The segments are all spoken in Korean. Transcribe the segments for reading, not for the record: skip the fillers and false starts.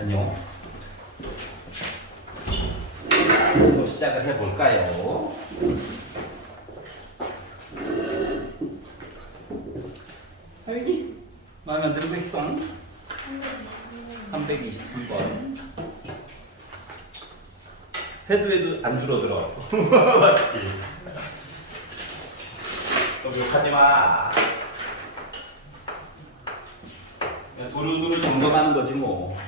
안녕. 또 시작을 해볼까요? 여기 마음에 들고 있어? 323번. 해도 안 줄어들어. 맞지? 그럼 욕하지 마. 그냥 두루두루 점검하는 거지 뭐.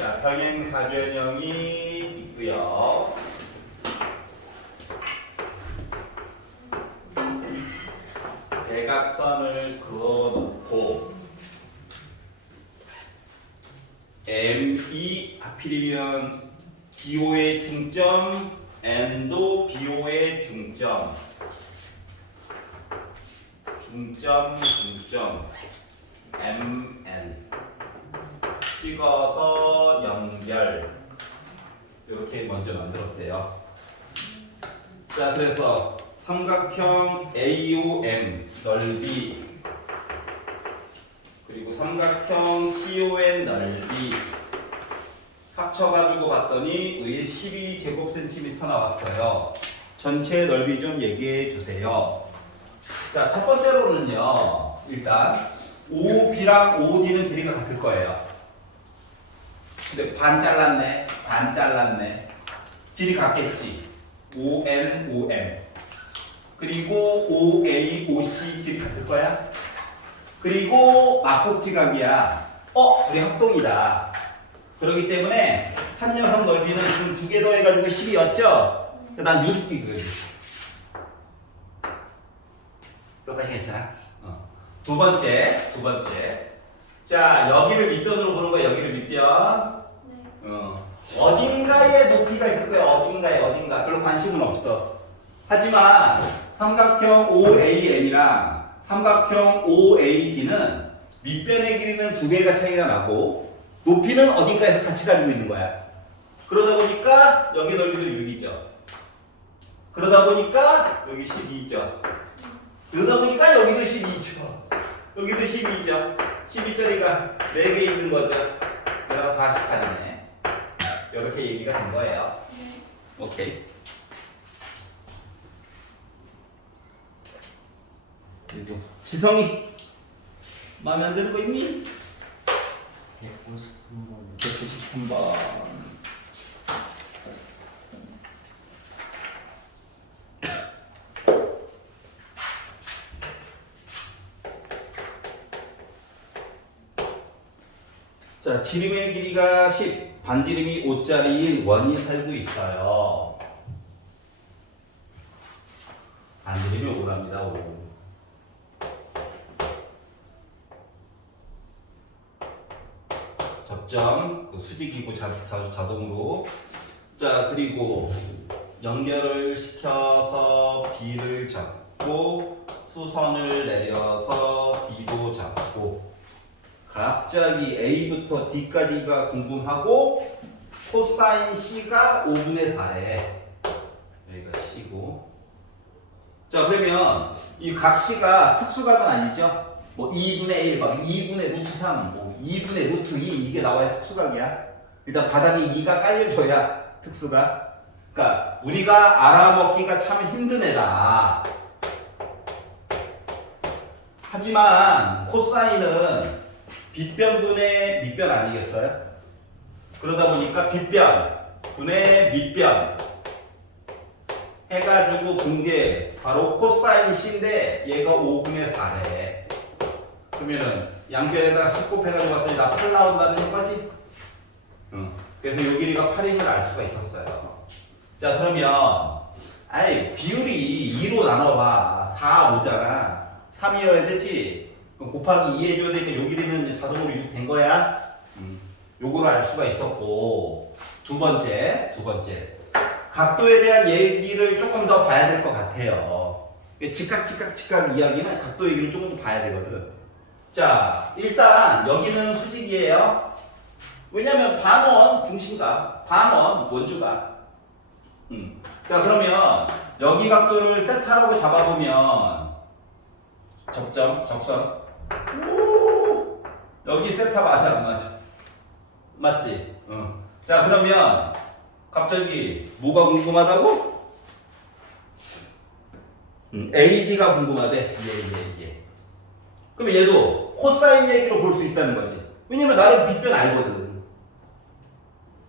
자, 병행사변형이 있고요. 대각선을 그어놓고 M이 하필이면 BO의 중점, N도 BO의 중점, MN 찍어서 연결 이렇게 먼저 만들었대요. 자, 그래서 삼각형 AOM 넓이 그리고 삼각형 CON 넓이 합쳐가지고 봤더니 12제곱센티미터 나왔어요. 전체 넓이 좀 얘기해 주세요. 자, 첫 번째로는요, 일단 OB랑 OD는 길이가 같을 거예요. 근데 반 잘랐네. 길이 같겠지. ON, OM. 그리고 OA, OC 길이 같을 거야. 그리고 막복지각이야. 우리 합동이다. 그렇기 때문에 한 녀석 넓이는 지금 두 개 더해가지고 10이었죠? 난 6이 그러지. 똑같이 괜찮아? 두 번째. 자, 여기를 밑변으로 보는 거야. 여기를 밑변. 어딘가에 높이가 있을 거야. 어딘가. 별로 관심은 없어. 하지만 삼각형 OAM이랑 삼각형 OAD는 밑변의 길이는 두 배가 차이가 나고 높이는 어딘가에서 같이 가지고 있는 거야. 그러다 보니까 여기 넓이도 6이죠. 그러다 보니까 여기 12죠. 그러다 보니까 여기도 12죠. 여기도 12죠. 12짜리가 4개 있는 거죠. 그래서 48이네. 이렇게 얘기가 된 거예요. 오케이. 그리고 지성이 마음에 안 드는 거 있니? 193번. 193번. 자, 지름의 길이가 10, 반지름이 5짜리인 원이 살고 있어요. 반지름이 5랍니다. 5. 접점, 수직이고 자동으로. 자, 그리고 연결을 시켜서 B를 잡고 수선을 내려서 B도 잡고 갑자기 A부터 D까지가 궁금하고 코사인 C가 5분의 4래. 여기가 C고. 자, 그러면 이 각 C가 특수각은 아니죠? 뭐 2분의 1, 막 2분의 루트 3, 뭐 2분의 루트 2 이게 나와야 특수각이야. 일단 바닥에 2가 깔려줘야 특수각. 그러니까 우리가 알아먹기가 참 힘든 애다. 하지만 코사인은 빗변분의 밑변 아니겠어요? 그러다 보니까 빗변 분의 밑변 해가지고 공개 바로 코사인 C인데 얘가 5분의 4래. 그러면은 양변에다가 10 곱해가지고 봤더니 나 8 나온다는 거지? 그래서 요 길이가 8임을 알 수가 있었어요. 자, 그러면 비율이 2로 나눠봐. 4, 5잖아. 3이어야 되지? 곱하기 2 해줘야 되니까 요 길이는 이제 자동으로 6 된 거야. 요거를 알 수가 있었고. 두 번째. 각도에 대한 얘기를 조금 더 봐야 될 것 같아요. 직각 이야기는 각도 얘기를 조금 더 봐야 되거든. 자, 일단 여기는 수직이에요. 왜냐면 반원 중심각, 반원 원주각. 자, 그러면 여기 각도를 세타라고 잡아보면 접점, 접선. 오! 여기 세타 맞아 안 맞아? 맞지? 자, 그러면 갑자기 뭐가 궁금하다고? AD가 궁금하대. 예. 그럼 얘도 코사인 얘기로 볼 수 있다는 거지. 왜냐면 나는 빗변 알거든.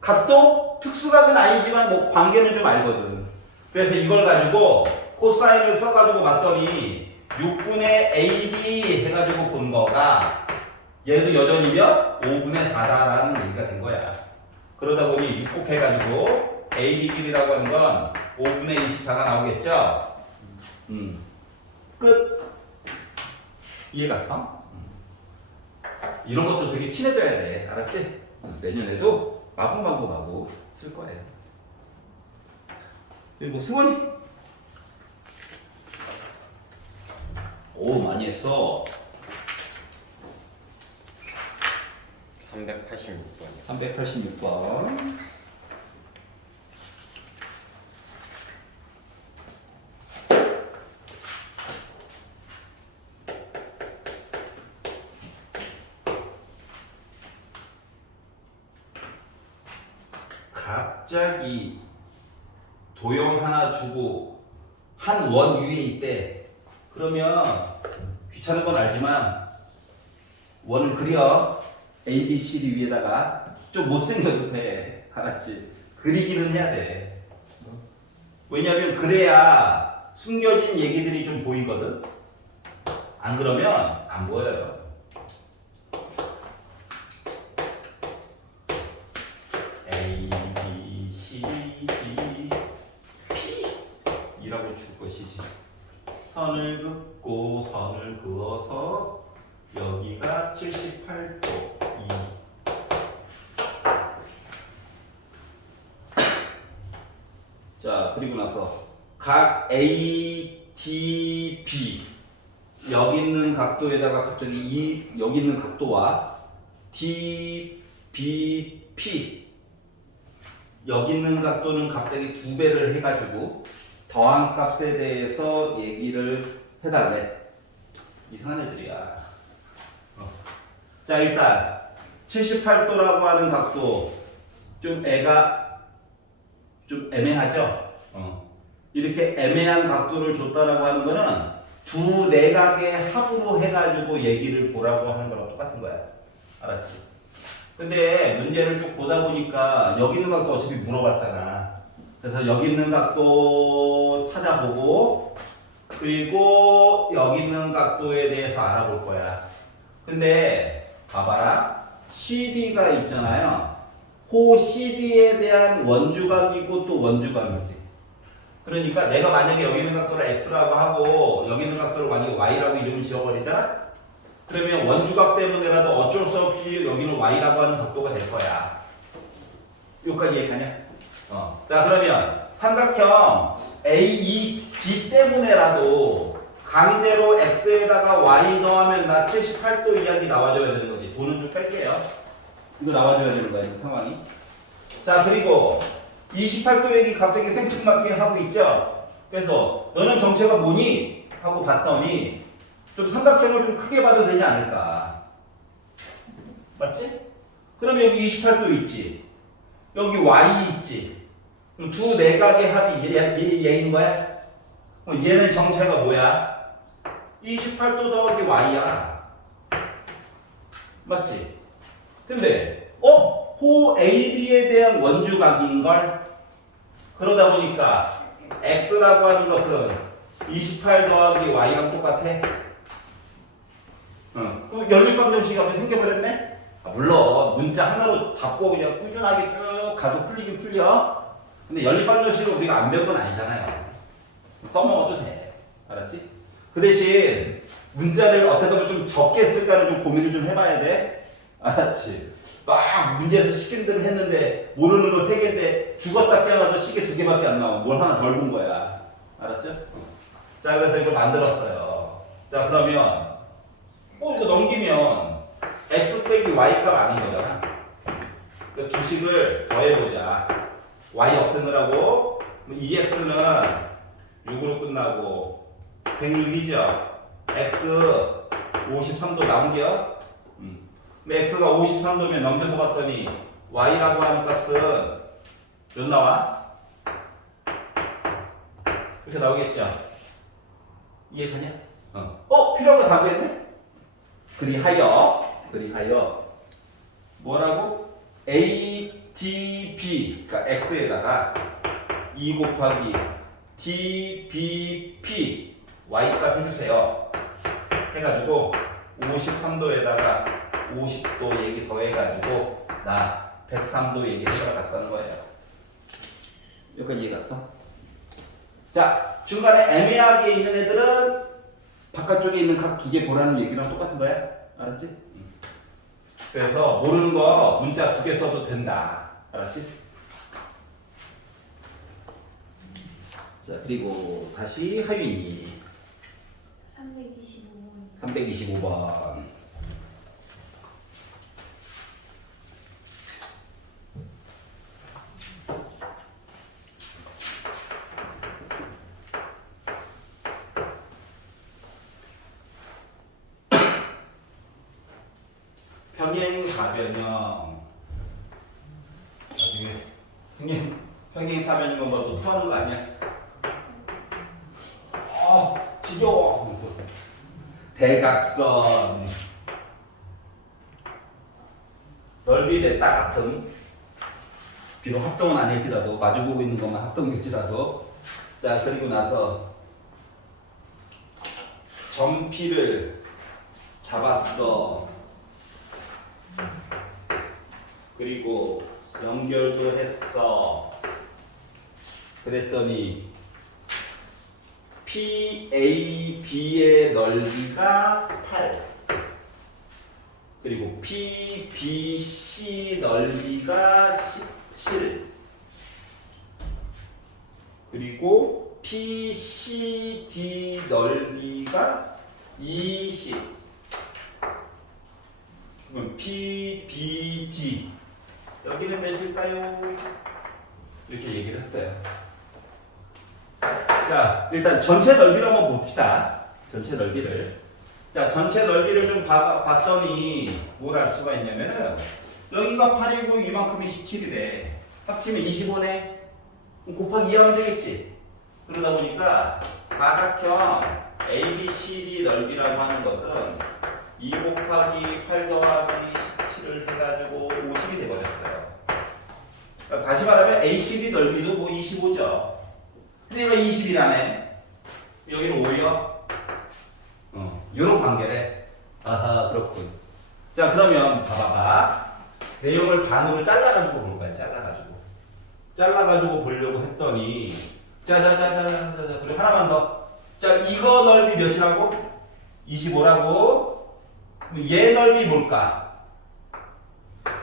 각도 특수각은 아니지만 뭐 관계는 좀 알거든. 그래서 이걸 가지고 코사인을 써가지고 봤더니 6분의 AD 해가지고 본 거가 얘도 여전히 몇? 5분의 4다라는 얘기가 된 거야. 그러다 보니 6 곱해가지고 AD 길이라고 하는 건 5분의 24가 나오겠죠? 끝. 이해 갔어? 이런 것도 되게 친해져야 돼. 알았지? 내년에도 마구마구 쓸 거예요. 그리고 승원이? 오, 많이 했어. 386번이요. 386번. 갑자기 도형 하나 주고 한 원 위에 있대. 그러면 귀찮은 건 알지만 원을 그려. A, B, C, D 위에다가 좀 못생겨도 돼. 알았지? 그리기는 해야 돼. 왜냐면 그래야 숨겨진 얘기들이 좀 보이거든. 안 그러면 안 보여요. A, B, C, D, P 이라고 줄 것이지. 선을 긋고 선을 그어서 여기가 78도 2. 자, 그리고 나서 각 ADB 여기 있는 각도에다가 갑자기 여기 있는 각도와 DBP 여기 있는 각도는 갑자기 2배를 해가지고 더한 값에 대해서 얘기를 해달래. 이상한 애들이야. 자, 일단 78도라고 하는 각도 좀 애가 좀 애매하죠? 이렇게 애매한 각도를 줬다라고 하는 거는 두 내각의 합으로 해가지고 얘기를 보라고 하는 거랑 똑같은 거야. 알았지? 근데 문제를 쭉 보다 보니까 여기 있는 각도 어차피 물어봤잖아. 그래서 여기 있는 각도 찾아보고 그리고 여기 있는 각도에 대해서 알아볼 거야. 근데 봐봐라. CD가 있잖아요. 호 CD에 대한 원주각이고 또 원주각이지. 그러니까 내가 만약에 여기 있는 각도를 X라고 하고 여기 있는 각도를 만약에 Y라고 이름을 지어버리잖아? 그러면 원주각 때문에라도 어쩔 수 없이 여기는 Y라고 하는 각도가 될 거야. 여기까지 이해가냐? 자, 그러면 삼각형 AEB 때문에라도 강제로 X에다가 Y 더하면 나 78도 이하기 나와줘야 되는 거지. 돈은 좀 뺄게요. 이거 나와줘야 되는 거야, 이 상황이. 자, 그리고 28도 얘기 갑자기 생뚱맞게 하고 있죠? 그래서 너는 정체가 뭐니? 하고 봤더니 좀 삼각형을 좀 크게 봐도 되지 않을까? 맞지? 그러면 여기 28도 있지? 여기 Y 있지? 그럼 두 내각의 합이 얘인 거야? 그럼 얘는 정체가 뭐야? 28도 더하기 Y야. 맞지? 근데 호 AB에 대한 원주각인걸? 그러다 보니까 X라고 하는 것은 28 더하기 Y랑 똑같아? 그럼 연립방정식이 앞에 생겨버렸네? 물론 문자 하나로 잡고 그냥 꾸준하게 쭉 가도 풀리긴 풀려. 근데 연립방정식을 우리가 안 배운 건 아니잖아요. 써먹어도 돼. 알았지? 그 대신 문자를 어떻게 하면 좀 적게 쓸까를 좀 고민을 좀 해봐야 돼. 알았지? 막 문제에서 시킨대로 했는데 모르는 거 3개인데 죽었다 깨어나도 시계 2개밖에 안 나와. 뭘 하나 덜 본 거야. 알았죠? 자, 그래서 이거 만들었어요. 자, 그러면 이거 넘기면 x 빼기 y 값 아는 거잖아. 그 주식을 더해보자. y 없애느라고 2x는 6으로 끝나고 106이죠. x 53도 남겨. x가 53도면 넘겨서 봤더니 y라고 하는 값은 몇 나와? 이렇게 나오겠죠? 이해가냐? 필요한 거 다 구했네? 그리하여 뭐라고? ATB 그러니까 x에다가 2 곱하기 DBP y값 해주세요 해가지고 53도에다가 50도 얘기 더해가지고 나 103도 얘기 해달라갔다는 거예요. 여기까지 이해갔어? 자, 중간에 애매하게 있는 애들은 바깥쪽에 있는 각 두 개 보라는 얘기랑 똑같은 거야. 알았지? 그래서 모르는 거 문자 2개 써도 된다. 알았지? 자, 그리고 다시 하윤이 325번. 325번. 평행사변형. 나중에 평행사변형은 뭐 노트하는 거 아니야? 지겨워. 하면서. 대각선. 넓이 냈다 같은. 비록 합동은 아닐지라도 마주보고 있는 것만 합동일지라도. 자, 그리고 나서 점피를 잡았어. 그리고 연결도 했어. 그랬더니 PAB의 넓이가 8 그리고 PBC 넓이가 17 그리고 PCD 넓이가 20 그럼 PBD 여기는 몇일까요? 이렇게 얘기를 했어요. 자, 일단 전체 넓이를 한번 봅시다. 전체 넓이를. 자, 전체 넓이를 좀 봤더니 뭘 알 수가 있냐면은 여기가 8이고 이만큼이 17이래. 합치면 25네. 곱하기 2 하면 되겠지. 그러다 보니까 사각형 ABCD 넓이라고 하는 것은 2 곱하기 8 더하기 17을 해가지고 50이 돼버렸어요. 그러니까 다시 말하면 ACD 넓이도 뭐 25죠. 근데 얘가 20이라네. 여기는 5요. 요런 관계래. 아하, 그렇군. 자, 그러면 봐봐봐. 내용을 반으로 잘라가지고 볼 거야. 잘라가지고 보려고 했더니 자자자자자자 그리고 하나만 더. 자, 이거 넓이 몇이라고? 25라고. 그럼 얘 넓이 뭘까?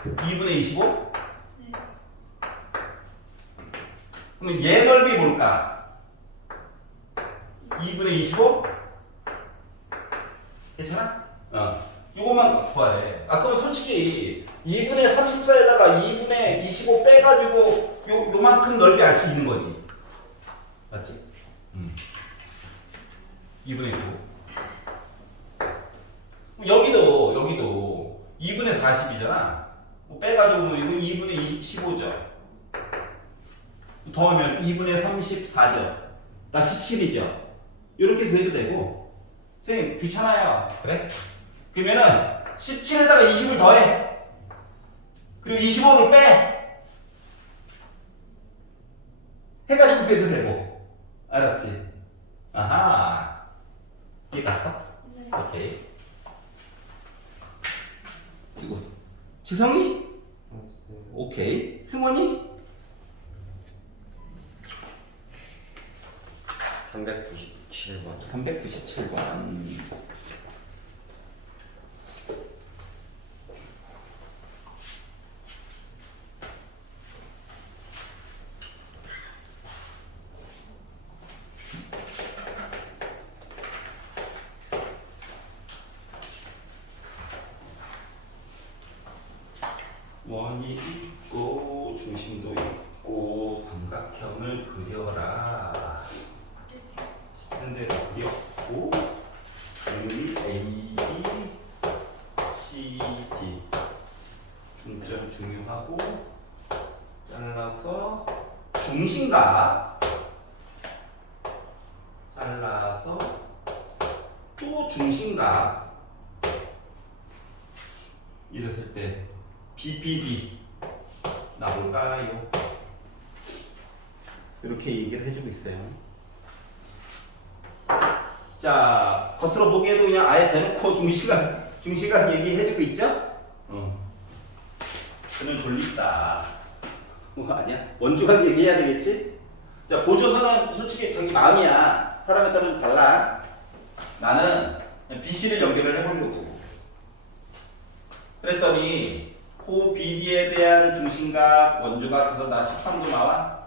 2분의 25? 네. 그럼 얘 넓이 뭘까? 2분의 25? 괜찮아? 이것만 구하래. 그럼 솔직히 2분의 34에다가 2분의 25 빼가지고 요만큼 넓이 알 수 있는 거지. 맞지? 2분의 9. 여기도 2분의 40이잖아. 뭐 빼가지고 뭐 이건 2분의 15죠. 더하면 2분의 34죠. 나 17이죠. 이렇게 구해도 되고. 선생님 귀찮아요. 그래? 그러면은 17에다가 20을 더해. 그리고 25를 빼. 해가지고 구해도 되고. 알았지? 아하. 이해 갔어? 네. 오케이. 그리고 지성이? 없어요. 오케이. 승원이? 397번. 397번. 원이 있고 중심도 있고 삼각형을 그려라. 시키는 대로 그렸고 여기 A, B, C, D 중점, 공유하고 잘라서 중심각 잘라서 또 중심각 이랬을 때 BPD 나올까요? 이렇게 얘기를 해주고 있어요. 자, 겉으로 보기에도 그냥 아예 대놓고 중시각 얘기해주고 있죠? 그는 졸립다. 뭐 아니야? 원주각 얘기해야 되겠지? 자, 보조선은 솔직히 자기 마음이야. 사람에 따라 좀 달라. 나는 그냥 BC를 연결을 해보려고. 그랬더니 호 BD에 대한 중심각 원주각에서 나 13도 나와.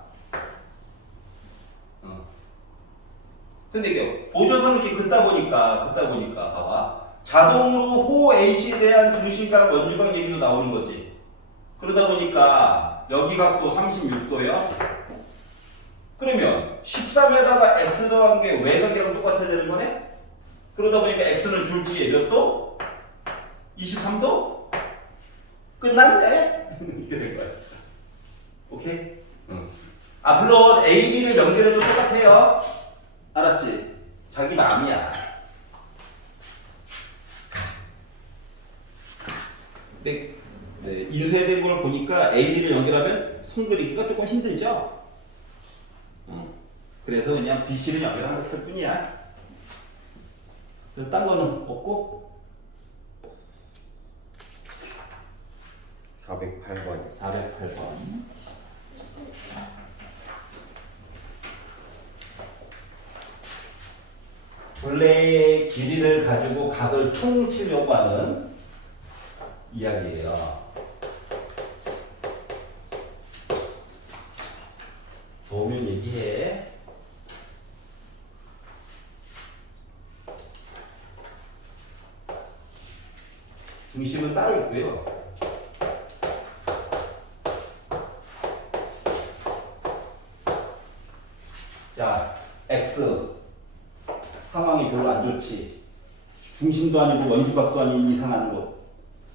근데 이게 보조선을 이렇게 긋다 보니까 봐봐. 자동으로 호 AC에 대한 중심각 원주각 얘기도 나오는 거지. 그러다 보니까 여기 각도 36도야. 그러면 13에다가 x 더한 게 외곽이랑 똑같아야 되는 거네? 그러다 보니까 x는 줄지에 몇 도? 23도? 끝났네? 이렇게 된 거야. 오케이? 아, 물론 AD를 연결해도 똑같아요. 알았지? 자기 마음이야. 근데 인쇄된 걸 보니까 AD를 연결하면 손 그리기가 조금 힘들죠? 그래서 그냥 BC를 연결한 것일 뿐이야. 딴 거는 없고 408번. 408번. 둘레의 길이를 가지고 각을 통치려고 하는 이야기예요. 도면 얘기해. 중심은 따로 있고요. 자, X 상황이 별로 안 좋지. 중심도 아니고 원주각도 아닌 이상한 곳.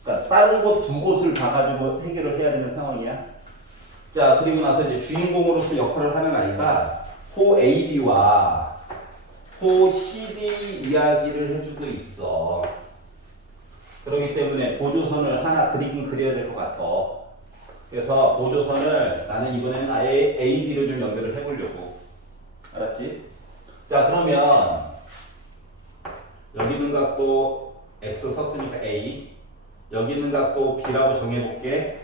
그러니까 다른 곳 두 곳을 가가지고 해결을 해야 되는 상황이야. 자, 그리고 나서 이제 주인공으로서 역할을 하는 아이가 호 AB와 호 CD 이야기를 해주고 있어. 그렇기 때문에 보조선을 하나 그리긴 그려야 될 것 같아. 그래서 보조선을 나는 이번에는 아예 AD를 좀 연결을 해보려고. 알았지? 자, 그러면 여기 있는 각도 X 썼으니까 A, 여기 있는 각도 B라고 정해볼게.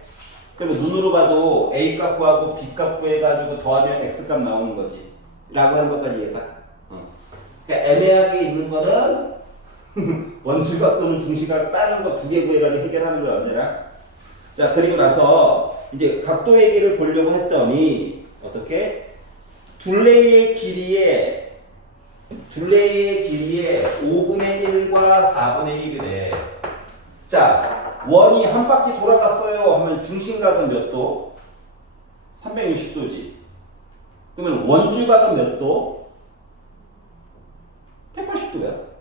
그러면 눈으로 봐도 A 값 구하고 B 값 구해가지고 더하면 X 값 나오는 거지. 라고 하는 것까지 이해가? 그러니까 애매하게 있는 거는 원주각 또는 중심각 다른 거 두 개 구해가지고 해결하는 거야, 언제나. 자, 그리고 나서 이제 각도 얘기를 보려고 했더니 어떻게? 둘레의 길이에 5분의 1과 4분의 1이래. 자, 원이 한 바퀴 돌아갔어요 하면 중심각은 몇 도? 360도지. 그러면 원주각은 몇 도? 180도야.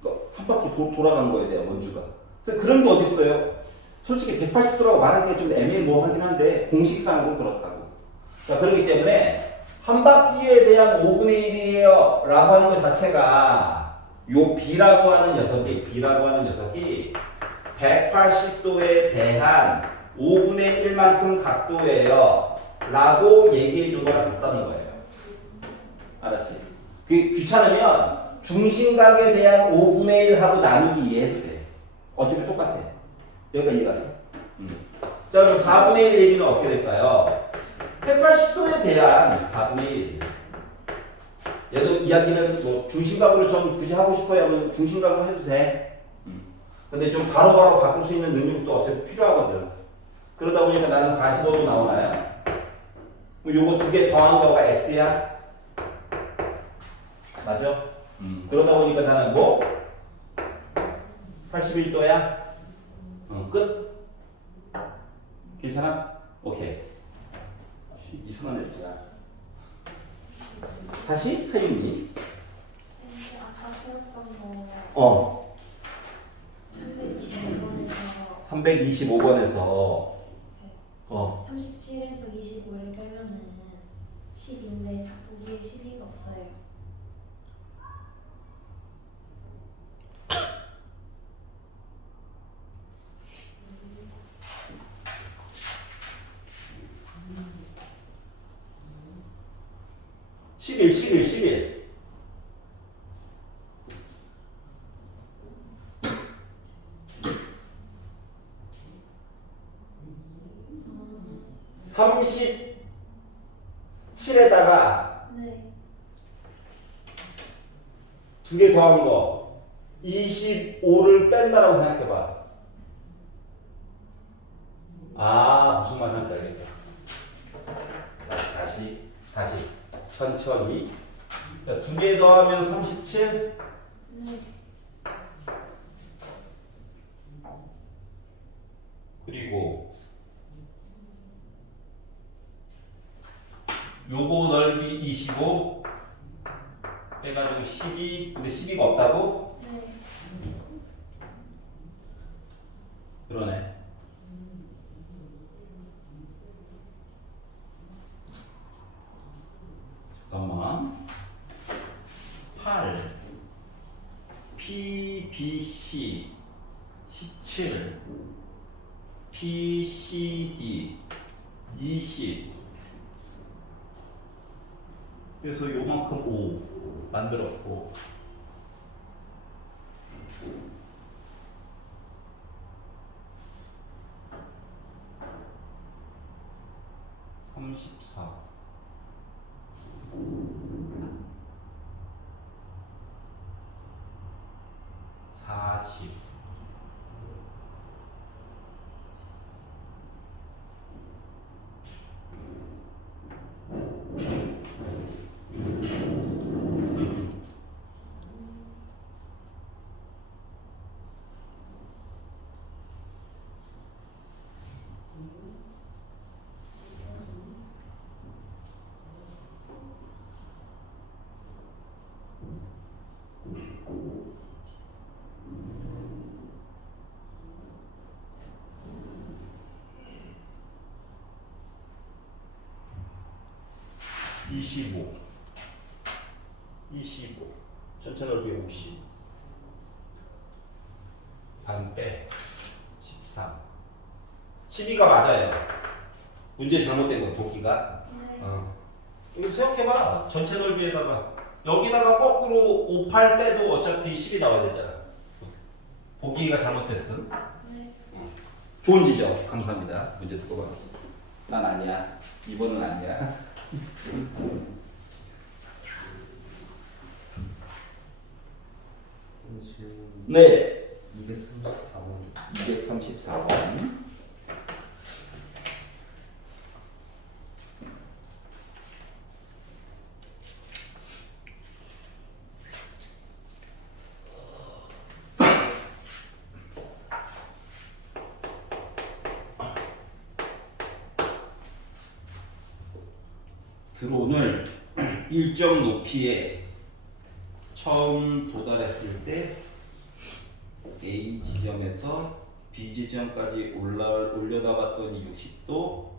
그러니까 한 바퀴 돌아간 거에 대한 원주각. 그래서 그런 게 어디 있어요? 솔직히 180도라고 말하기가 좀 애매모호하긴 한데 공식상으로 그렇다고. 자, 그렇기 때문에 한 바퀴에 대한 5분의 1이에요 라고 하는 것 자체가 요 B라고 하는 녀석이 180도에 대한 5분의 1만큼 각도예요 라고 얘기해 준 거랑 같다는 거예요. 알았지? 귀찮으면 중심각에 대한 5분의 1 하고 나누기 이해해도 돼. 어차피 똑같아. 여기까지 이해갔어? 자, 그럼 4분의 1 얘기는 어떻게 될까요? 180도에 대한 4분의 1. 얘도 이야기는 뭐 중심각으로 전 굳이 하고 싶어요 하면 중심각으로 해도 돼. 근데 좀 바로바로 바꿀 수 있는 능력도 어차피 필요하거든. 그러다 보니까 나는 45도 나오나요? 요거 두 개 더한 거가 x야? 맞아? 그러다 보니까 나는 뭐? 81도야? 끝? 괜찮아? 오케이. 이상한 애들이야. 다시 하윤이. 아까 배웠던 거 어. 325번에서 325번에서 37에서 25를 빼면은 10인데 답보기에 12가 없어요. 십일. 37에다가 네. 두 개 더한 거 25를 뺀다라고 생각해봐. 아, 무슨 말인지 알겠다. 다시 천천히. 두 개 더하면 37. 네. 그리고 요거 넓이 25 빼가지고 12. 근데 12가 없다고? 네. 그러네. 잠깐만. 8 PBC 17 PCD 20. 그래서 요만큼 5 만들었고, (34) 40 25 전체 넓이 50 반 빼 13 12가 맞아요. 문제 잘못된 거 보기가. 네. 이거 생각해봐. 전체 넓이에다가 여기다가 거꾸로 58 빼도 어차피 10이 나와야 되잖아. 보기가 잘못했음. 네. 좋은 지적 감사합니다. 문제 듣고 봐. 난 아니야. 2번은 아니야. 질문 네. 234번. 234번. 드론을 일정 높이에 처음 도달했을 때 A 지점에서 B 지점까지 올려다 봤더니 60도,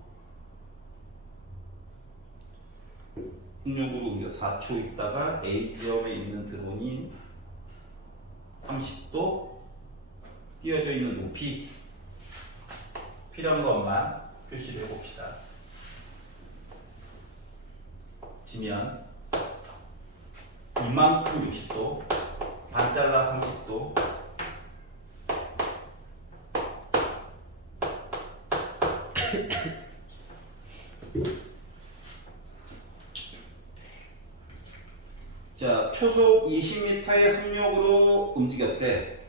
풍력으로 옮겨 4초 있다가 A 지점에 있는 드론이 30도 띄어져 있는 높이, 필요한 것만 표시를 해봅시다. 지면 이만큼 60도, 반 잘라 30도, 자, 초속 20m의 속력으로 움직였대.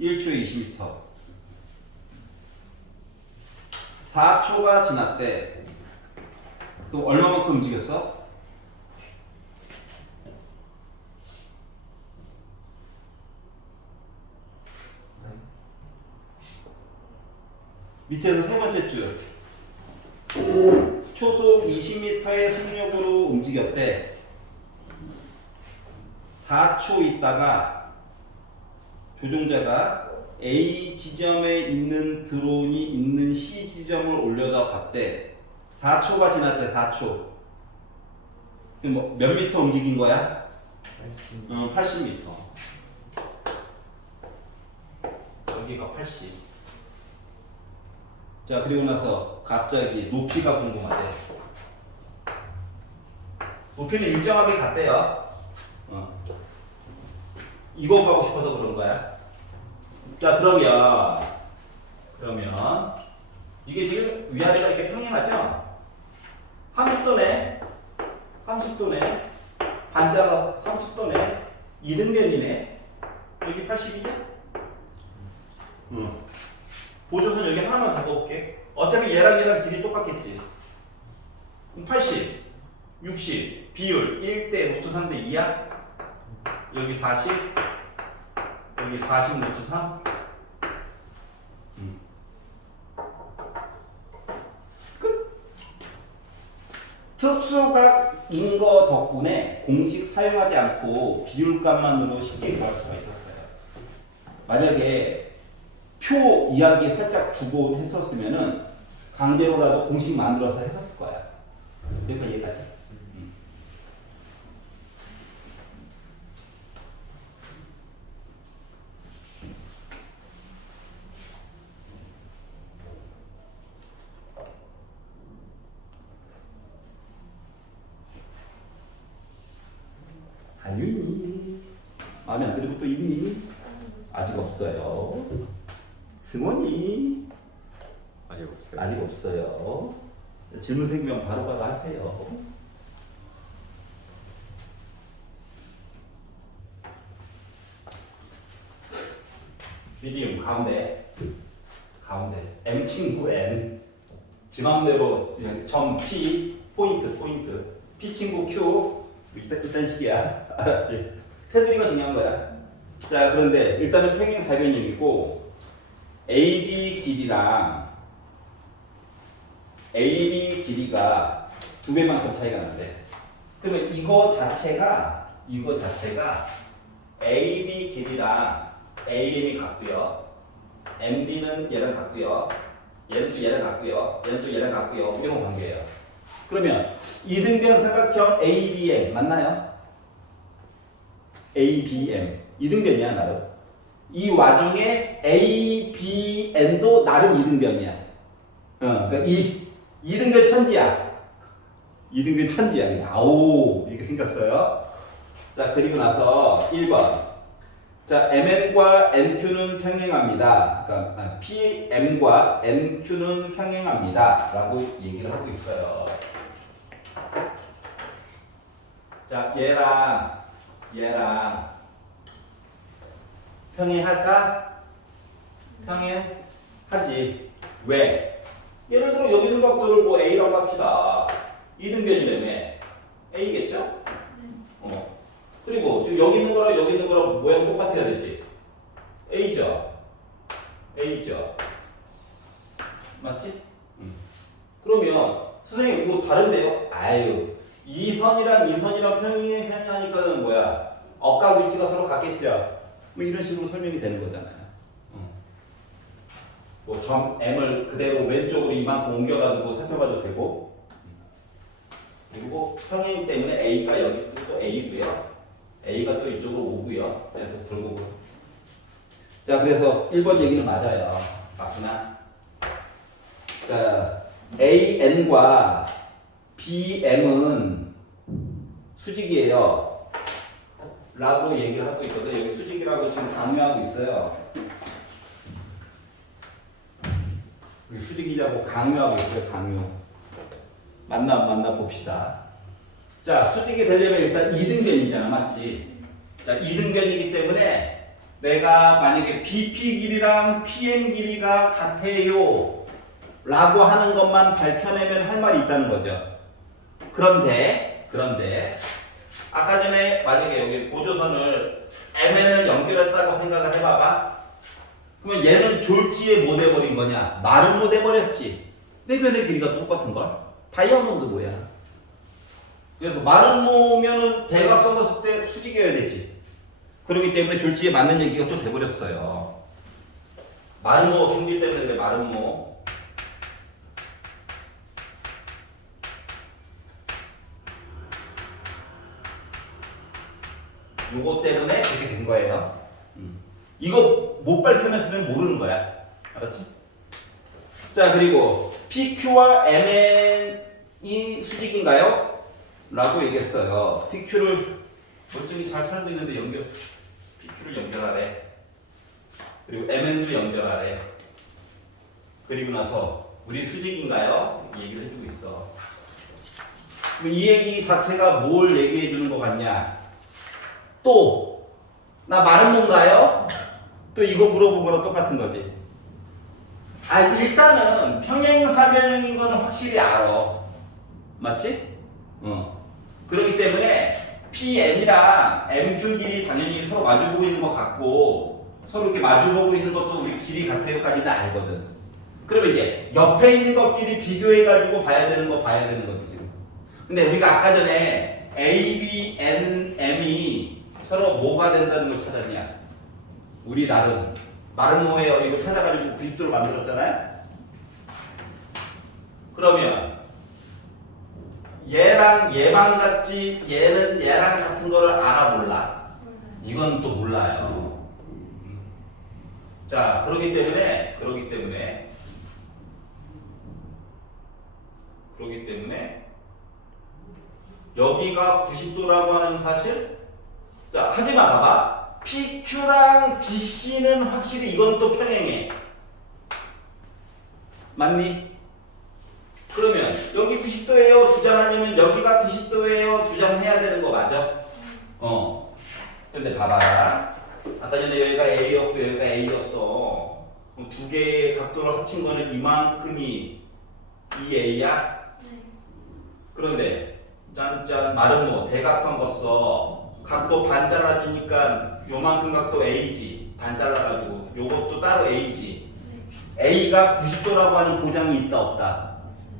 1초에 20m. 4초가 지났대. 그럼 얼마만큼 움직였어? 밑에서 세 번째 줄. 초속 20m의 속력으로 움직였대. 4초 있다가 조종자가 A 지점에 있는 드론이 있는 C 지점을 올려다 봤대. 4초가 지났대. 4초. 뭐 몇 미터 움직인 거야? 80m. 여기가 80. 자, 그리고 나서 갑자기 높이가 궁금하대. 높이는 일정하게 같대요. 이거 가고 싶어서 그런 거야. 자, 그러면 이게 지금 위아래가 이렇게 평행하죠? 30도네. 30도네. 반자가 30도네. 이등변이네. 여기 80이냐? 보조선 여기 하나만 더 넣어볼게. 어차피 얘랑 길이 똑같겠지. 80, 60, 비율 1대 루트 3대 2야. 여기 40, 여기 40 루트 3. 끝. 특수각인 거 덕분에 공식 사용하지 않고 비율값만으로 쉽게 구할 수가 있었어요. 만약에 표 이야기 살짝 주고 했었으면은 강제로라도 공식 만들어서 했었을 거야. 그러니까 이해가지? 아니, 마음에 안 들고 또 있니? 아직 없어요. 승원이 아직 없어요. 아직 없어요. 질문 생기면 바로바로 하세요. 미디움 가운데 M 친구 N 지맘대로 그냥 점 P 포인트 P 친구 Q 이딴 식이야. 알았지? 테두리가 중요한 거야. 자, 그런데 일단은 평행 사변형이고 AD 길이가 2배만큼 차이가 나는데 그러면 이거 자체가 AB 길이랑 AM이 같고요. MD는 얘랑 같고요. 얘는 또 얘랑 같고요. 얘는 또 얘랑 같고요. 이런 관계예요. 그러면 이등변 삼각형 ABM 맞나요? ABM 이등변이야 나름. 이 와중에 ABN도 나름 이등변이야. 그러니까 이등변 천지야. 이등변 천지야 그냥. 아오 이렇게 생겼어요. 자, 그리고 나서 1번. 자, MN과 NQ는 평행합니다. 그러니까 PM과 NQ는 평행합니다. 라고 얘기를 하고 있어요. 자, 얘랑 평행할까? 평행하지. 왜? 예를 들어 여기 있는 각도를 뭐 A라고 합시다. 이등변이라며. A겠죠? 그리고 지금 여기 있는 거랑 모양 똑같아야 되지. A죠? 맞지? 그러면 선생님 이거 다른데요? 아유, 이 선이랑 평행하니까는 뭐야? 억각 위치가 서로 같겠죠? 뭐 이런 식으로 설명이 되는 거잖아요. 뭐 점 M을 그대로 왼쪽으로 이만큼 옮겨가지고 살펴봐도 되고, 그리고 평행 때문에 A가 여기 또 A고요. A가 또 이쪽으로 오고요. 그래서 결국은 자, 그래서 1번 얘기는 맞아요. 맞구나. 그러니까 AN과 BM은 수직이에요. 라고 얘기를 하고 있거든. 여기 수직이라고 지금 강요하고 있어요. 여기 수직이라고 강요하고 있어요. 강요. 만나 봅시다. 자, 수직이 되려면 일단 이등변이잖아. 맞지? 자, 이등변이기 때문에 내가 만약에 BP 길이랑 PM 길이가 같아요 라고 하는 것만 밝혀내면 할 말이 있다는 거죠. 그런데 아까 전에 만약에 여기 보조선을 MN을 연결했다고 생각을 해봐봐. 그러면 얘는 졸지에 못 해버린 거냐? 말은 못 해버렸지. 내 변의 길이가 똑같은걸? 다이아몬드 뭐야? 그래서 말은 모으면은 대각선 썼을 때 수직이어야 되지. 그렇기 때문에 졸지에 맞는 얘기가 또 돼버렸어요. 마름모 흉기 때문에 그래. 마름모. 요거 때문에 그렇게 된 거예요. 이거 못 밝혀냈으면 모르는 거야. 알았지? 자, 그리고 PQ와 MN이 수직인가요? 라고 얘기했어요. PQ를 멀쩡히 잘 살고 있는데 PQ를 연결하래. 그리고 MN도 연결하래. 그리고 나서 우리 수직인가요? 이렇게 얘기를 해주고 있어. 그럼 이 얘기 자체가 뭘 얘기해 주는 것 같냐? 또, 나 말은 뭔가요? 또 이거 물어본 거랑 똑같은 거지. 아, 일단은 평행사변형인 거는 확실히 알아. 맞지? 그렇기 때문에 PN이랑 MQ 길이 당연히 서로 마주보고 있는 것 같고, 서로 이렇게 마주보고 있는 것도 우리 길이 같아요까지는 알거든. 그러면 이제 옆에 있는 것끼리 비교해가지고 봐야 되는 거지, 지금. 근데 우리가 아까 전에 A, B, N, M이 서로 뭐가 된다는 걸 찾았냐? 우리 나름 마름모예요. 이거 찾아가지고 90도를 만들었잖아요. 그러면 얘랑 얘만 같지 얘는 얘랑 같은 거를 알아 몰라? 이건 또 몰라요. 자, 그러기 때문에 여기가 90도라고 하는 사실. 자, 하지만 봐봐. PQ랑 BC는 확실히 이건 또 평행해. 맞니? 그러면 여기 90도예요 주장하려면 여기가 90도예요 주장해야 되는 거 맞아? 근데 봐봐. 아까 전에 여기가 A였고 여기가 A였어. 그럼 두 개의 각도를 합친 거는 이만큼이 이 A야? 네. 그런데 짠짠 마름모 대각선 걷어. 각도 반 잘라지니까 요만큼 각도 A지. 반 잘라가지고 요것도 따로 A지. 네. A가 90도라고 하는 보장이 있다 없다?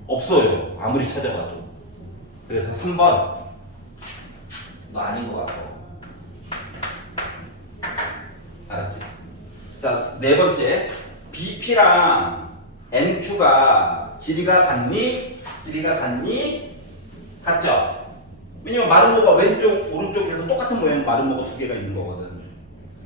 없어요. 아무리 찾아봐도. 그래서 3번 너 아닌 것 같아. 알았지? 자, 네 번째 BP랑 NQ가 길이가 같니? 같죠? 왜냐면 마름모가 왼쪽, 오른쪽 해서 똑같은 모양 마름모가 두 개가 있는 거거든.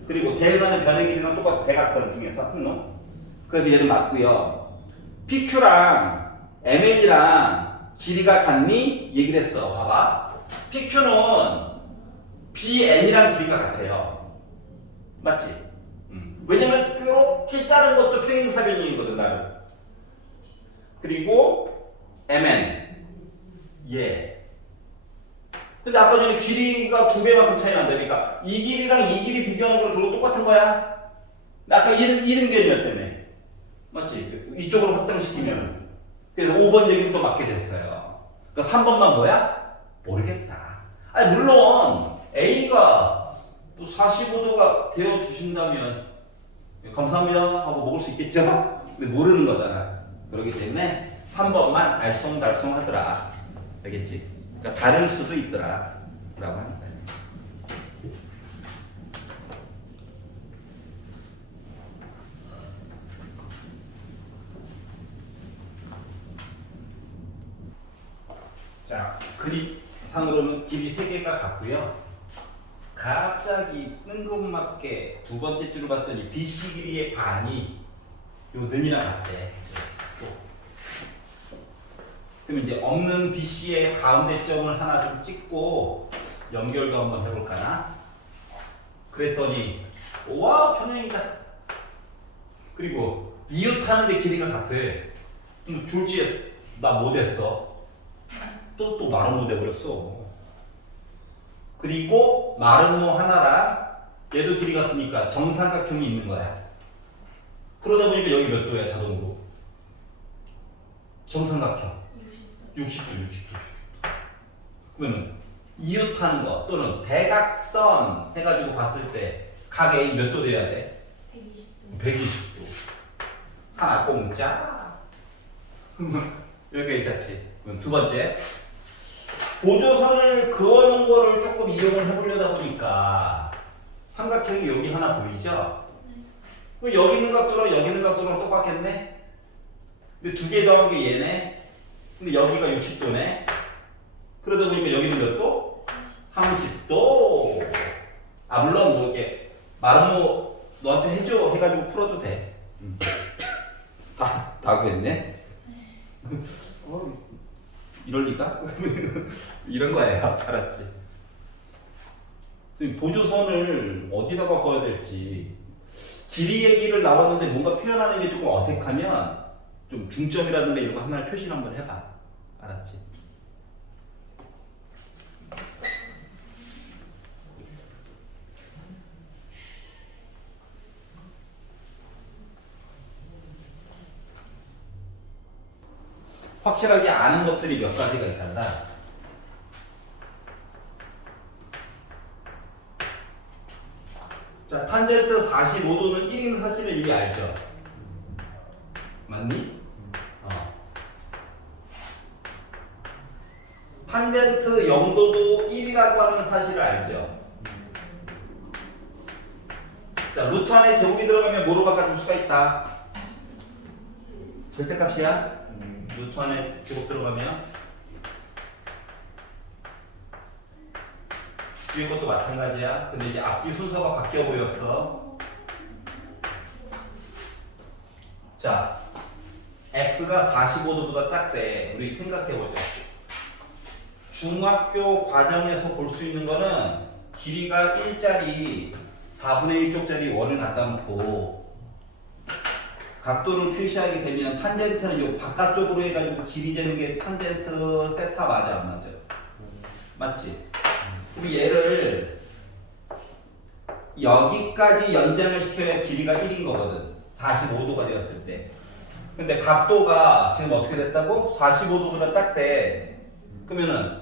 그리고 대응하는 변의 길이랑 똑같은 대각선 중에서 한 놈. 그래서 얘는 맞고요. PQ랑 MN이랑 길이가 같니? 얘기를 했어. 봐봐. PQ는 BN이랑 길이가 같아요. 맞지? 왜냐면 이렇게 자른 것도 평행사변형이거든 나름. 그리고 MN 얘. 근데 아까 전에 길이가 2배만큼 차이 난다니까 이 길이랑 이 길이 비교하는 거랑 그거 똑같은 거야. 아까 이등변이었다며. 맞지? 이쪽으로 확장시키면. 그래서 5번 얘기는 또 맞게 됐어요. 그러니까 3번만 뭐야? 모르겠다. 아니 물론 A가 또 45도가 되어 주신다면 감사합니다 하고 먹을 수 있겠죠? 근데 모르는 거잖아. 그렇기 때문에 3번만 알쏭달쏭 하더라. 알겠지? 그러니까 다를 수도 있더라 라고 하는 거예요. 자, 그립상으로는 길이 3개가 같고요. 갑자기 뜬금맞게 두 번째 줄을 봤더니 BC 길이의 반이 요 는이랑 같대. 그럼 이제 없는 BC의 가운데 점을 하나 좀 찍고 연결도 한번 해볼까나? 그랬더니 와 평행이다. 그리고 이웃하는데 길이가 같아. 졸지에 나 못했어. 또 마름모 돼버렸어. 그리고 마름모 하나랑 얘도 길이 같으니까 정삼각형이 있는 거야. 그러다 보니까 여기 몇 도야 자동으로? 정삼각형 60도. 그러면 이웃하는 거 또는 대각선 해가지고 봤을 때 각 A 몇 도 돼야 돼? 120도. 120도. 하나 공짜. 여기가 있잖지. 그럼 두 번째. 보조선을 그어놓은 거를 조금 이용을 해보려다 보니까 삼각형이 여기 하나 보이죠? 네. 그럼 여기 있는 각도랑 여기 있는 각도랑 똑같겠네? 근데 두 개 더한 게 얘네? 근데 여기가 60도네? 그러다 보니까 여기는 몇 도? 30도! 아, 물론 뭐 이렇게 말은 뭐 너한테 해줘 해가지고 풀어도 돼. 다 그랬네? 이럴 리가? 이런 거예요. 알았지? 보조선을 어디다가 그어야 될지. 길이 얘기를 나왔는데 뭔가 표현하는 게 조금 어색하면 좀 중점이라든가 이런 거 하나를 표시를 한번 해봐. 알았지? 확실하게 아는 것들이 몇 가지가 있단다. 자, 탄젠트 45도는 1인 사실을 이미 알죠? 맞니? 탄젠트 0도도 1이라고 하는 사실을 알죠? 자, 루트 안에 제곱이 들어가면 뭐로 바꿔줄 수가 있다? 절대값이야? 루트 안에 제곱 들어가면 뒤에 것도 마찬가지야. 근데 이제 앞뒤 순서가 바뀌어 보였어. 자, x가 45도보다 작대. 우리 생각해보자. 중학교 과정에서 볼 수 있는 거는 길이가 1짜리 4분의 1쪽짜리 원을 갖다 놓고 각도를 표시하게 되면 탄젠트는 요 바깥쪽으로 해가지고 길이 재는 게 탄젠트 세타 맞아 안 맞아? 맞지? 그럼 얘를 여기까지 연장을 시켜야 길이가 1인 거거든. 45도가 되었을 때. 근데 각도가 지금 어떻게 됐다고? 45도보다 작대. 그러면은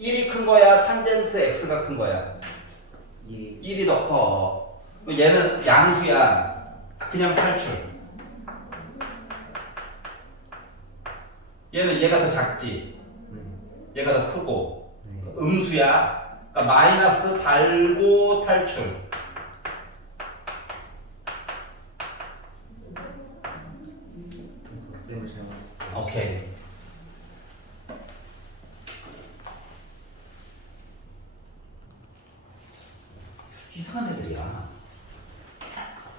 1이 큰 거야? 탄젠트 x가 큰 거야? 1이 더 커. 얘는 양수야. 그냥 탈출. 얘는 얘가 더 작지. 얘가 더 크고. 음수야. 그러니까 마이너스 달고 탈출. 오케이. 이상한 애들이야.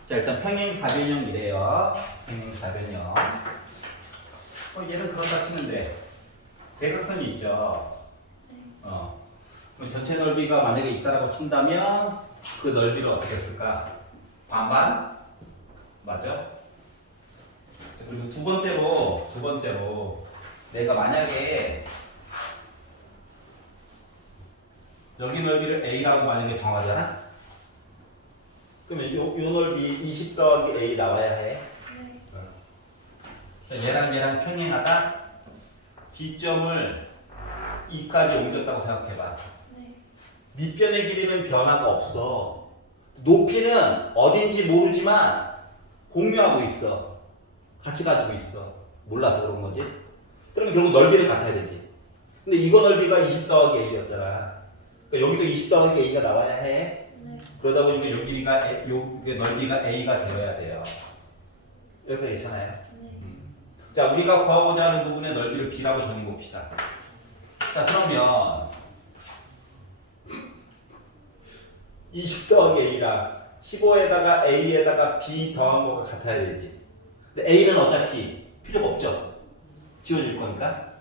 자, 일단 평행사변형이래요. 평행사변형. 얘는 그런다 치는데 대각선이 있죠. 그럼 전체 넓이가 만약에 있다라고 친다면 그 넓이를 어떻게 쓸까? 반반? 맞아? 그리고 두 번째로 내가 만약에 여기 넓이를 A라고 만약에 정하잖아? 그러면 요 넓이 20 더하기 A 나와야 해. 자, 얘랑 평행하다. D점을 2까지 옮겼다고 생각해봐. 밑변의 길이는 변화가 없어. 높이는 어딘지 모르지만 공유하고 있어. 같이 가지고 있어. 몰라서 그런 거지. 그러면 결국 넓이는 같아야 되지. 근데 이거 넓이가 20 더하기 A였잖아. 그러니까 여기도 20 더하기 A가 나와야 해. 그러다 보니까 요 길이가 요 넓이가 A가 되어야 돼요. 여기까지 괜찮아요? 자, 우리가 구하고자 하는 부분의 넓이를 B라고 정해봅시다. 자, 그러면 20 더하기 A랑 15에다가 A에다가 B 더한 거가 같아야 되지. 근데 A는 어차피 필요가 없죠. 지워질 거니까.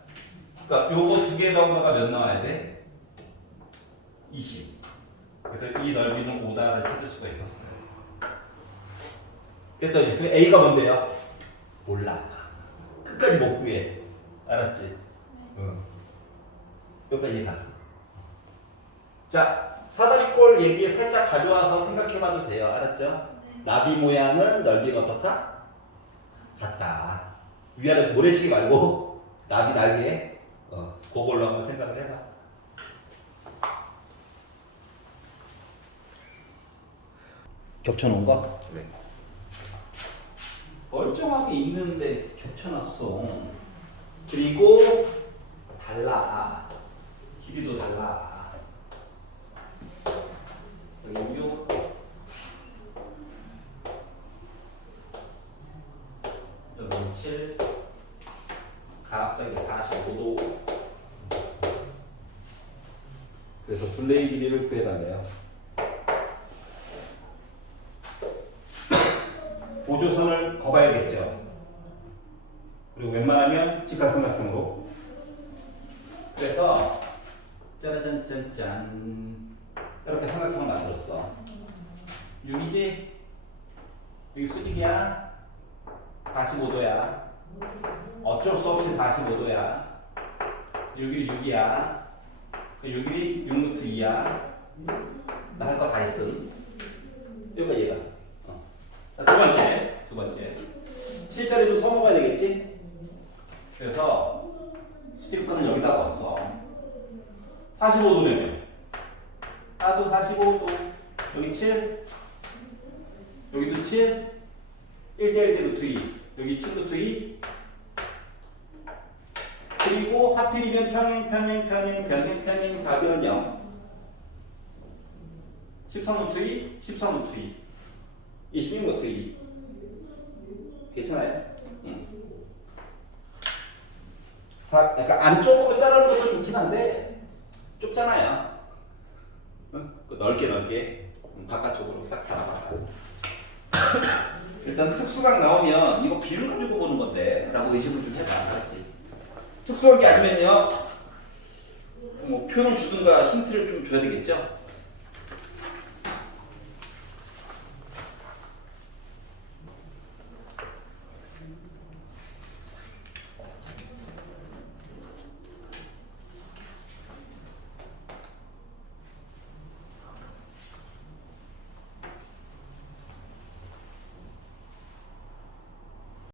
그러니까 요거 두 개 더한 거가 몇 나와야 돼? 20. 그래서 이 넓이는 5다를 찾을 수가 있었어요. 그랬더니 A가 뭔데요? 몰라. 끝까지 못 구해. 알았지? 응. 여기까지 갔어. 자, 사다리꼴 얘기 살짝 가져와서 생각해봐도 돼요. 알았죠? 나비 모양은 넓이가 어떻다? 같다. 위아래 모래시계 말고 나비 날개. 그걸로 한번 생각을 해봐. 겹쳐놓은 거? 네. 멀쩡하게 있는데 겹쳐놨어. 그리고 달라. 길이도 달라. 여기 저기 45도. 그래서 둘레의 길이를 구해달래요. 보조선을 거봐야겠죠. 그리고 웬만하면 직각삼각형으로. 그래서 짜라짠짠짠 이렇게 삼각형을 만들었어. 6이지? 여기 수직이야. 45도야. 어쩔 수 없이 45도야. 여기 6이야. 여기 6루트 2야. 나 할 거 다 했음. 여기까지 해봤어. 자, 두 번째. 7자리도 써먹어야 되겠지? 그래서 수직선을 여기다 넣었어. 45도면 나도 45도. 여기 7. 여기도 7. 1대1대 루트 2. 여기 7 루트 2. 그리고 하필이면 평행 4변형 13 루트 2, 13 루트 2, 26 루트 2. 괜찮아요? 응. 그러니까 안쪽으로 자르는 것도 좋긴 한데 좁잖아요. 응? 넓게 바깥쪽으로 싹 다. 일단 특수각 나오면 이거 비율 가지고 보는 건데 라고 의심을 좀 해봐. 알았지? 특수각이 아니면요 뭐 표를 주든가 힌트를 좀 줘야 되겠죠?